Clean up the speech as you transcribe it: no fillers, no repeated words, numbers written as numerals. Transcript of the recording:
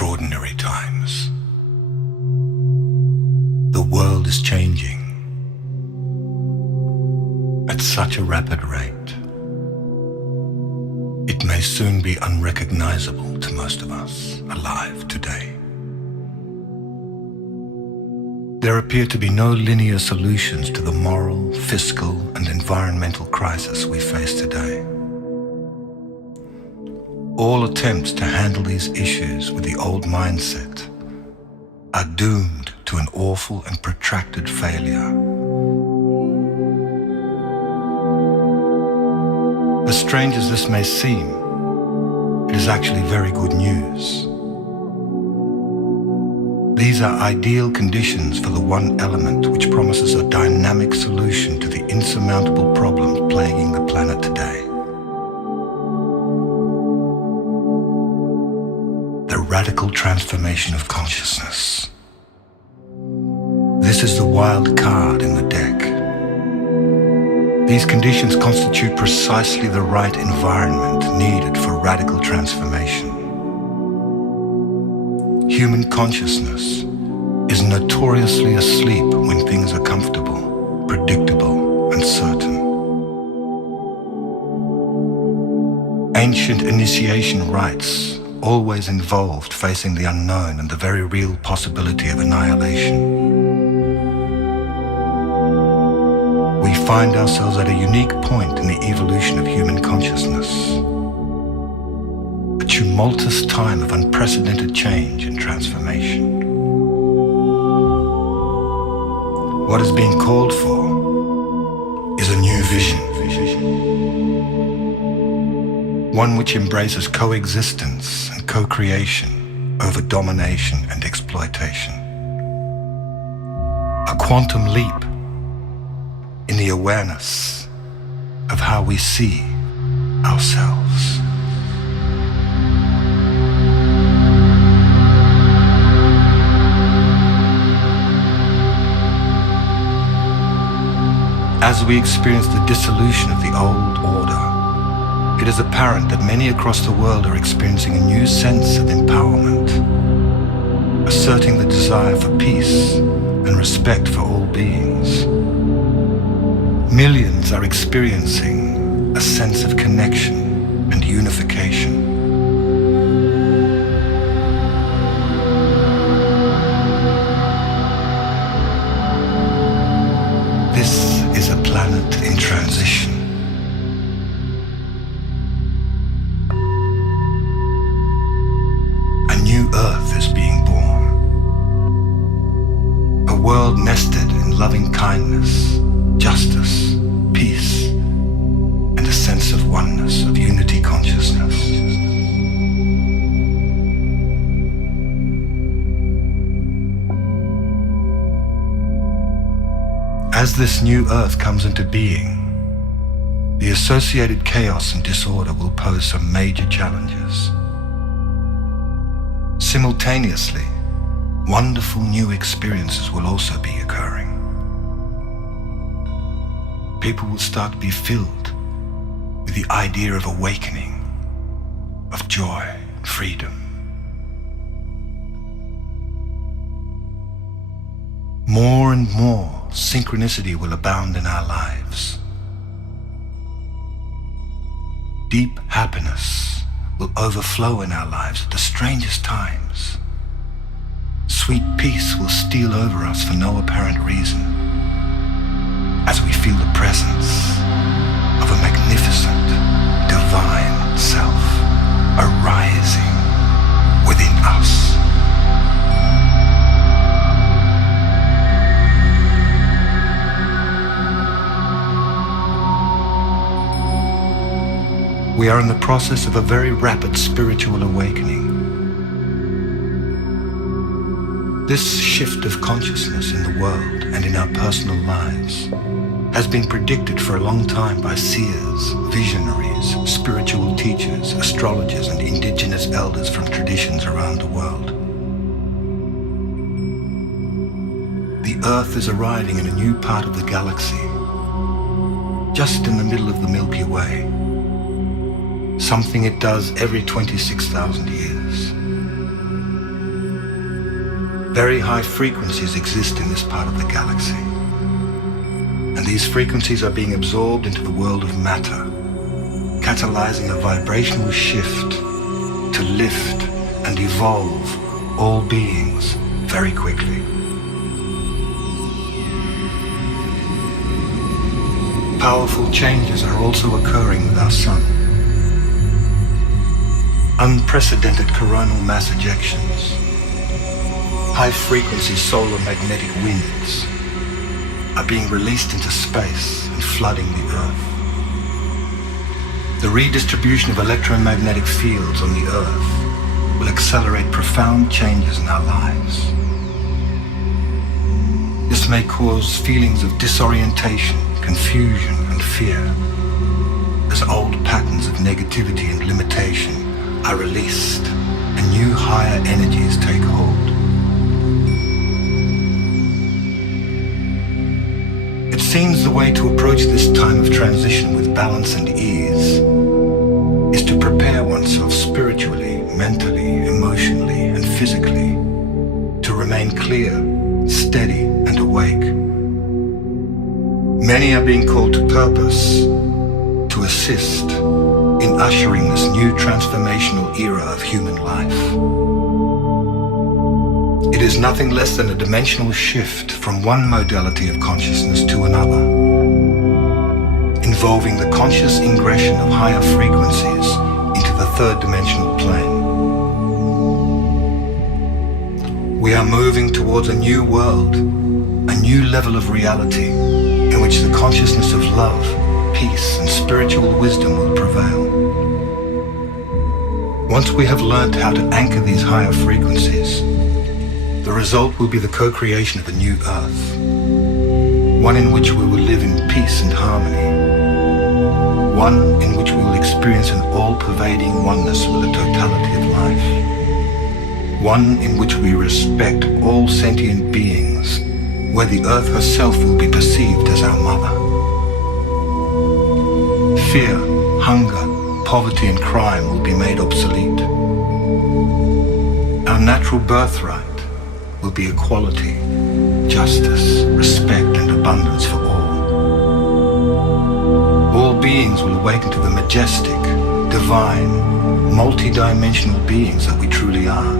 extraordinary times. The world is changing at such a rapid rate. It may soon be unrecognizable to most of us alive today. There appear to be no linear solutions to the moral, fiscal, and environmental crisis we face today. All attempts to handle these issues with the old mindset are doomed to an awful and protracted failure. As strange as this may seem, it is actually very good news. These are ideal conditions for the one element which promises a dynamic solution to the insurmountable problems plaguing the planet today. The radical transformation of consciousness. This is the wild card in the deck. These conditions constitute precisely the right environment needed for radical transformation. Human consciousness is notoriously asleep when things are comfortable, predictable, and certain. Ancient initiation rites always involved facing the unknown and the very real possibility of annihilation. We find ourselves at a unique point in the evolution of human consciousness. A tumultuous time of unprecedented change and transformation. What is being called for is a new vision. One which embraces coexistence and co-creation over domination and exploitation. A quantum leap in the awareness of how we see ourselves. As we experience the dissolution of the old order, it is apparent that many across the world are experiencing a new sense of empowerment, asserting the desire for peace and respect for all beings. Millions are experiencing a sense of connection and unification. This is a planet in transition. A new Earth is being born. A world nested in loving kindness, justice, peace, and a sense of oneness, of unity consciousness. As this new Earth comes into being, the associated chaos and disorder will pose some major challenges. Simultaneously, wonderful new experiences will also be occurring. People will start to be filled with the idea of awakening, of joy, freedom. More and more synchronicity will abound in our lives. Deep happiness will overflow in our lives at the strangest times. Sweet peace will steal over us for no apparent reason, as we feel the presence of a magnificent, divine self arising within us. We are in the process of a very rapid spiritual awakening. This shift of consciousness in the world and in our personal lives has been predicted for a long time by seers, visionaries, spiritual teachers, astrologers, and indigenous elders from traditions around the world. The Earth is arriving in a new part of the galaxy, just in the middle of the Milky Way, something it does every 26,000 years. Very high frequencies exist in this part of the galaxy, and these frequencies are being absorbed into the world of matter, catalyzing a vibrational shift to lift and evolve all beings very quickly. Powerful changes are also occurring with our sun. Unprecedented coronal mass ejections, high-frequency solar magnetic winds are being released into space and flooding the Earth. The redistribution of electromagnetic fields on the Earth will accelerate profound changes in our lives. This may cause feelings of disorientation, confusion, and fear as old patterns of negativity and limitation are released and new higher energies take hold. It seems the way to approach this time of transition with balance and ease is to prepare oneself spiritually, mentally, emotionally, and physically to remain clear, steady, and awake. Many are being called to purpose to assist in ushering this new transformational era of human life. It is nothing less than a dimensional shift from one modality of consciousness to another, involving the conscious ingression of higher frequencies into the third dimensional plane. We are moving towards a new world, a new level of reality in which the consciousness of love, peace, and spiritual wisdom will prevail. Once we have learned how to anchor these higher frequencies, the result will be the co-creation of a new Earth, one in which we will live in peace and harmony, one in which we will experience an all-pervading oneness with the totality of life, one in which we respect all sentient beings, where the Earth herself will be perceived as our mother. Fear, hunger, poverty, and crime will be made obsolete. Our natural birthright will be equality, justice, respect, and abundance for all. All beings will awaken to the majestic, divine, multi-dimensional beings that we truly are.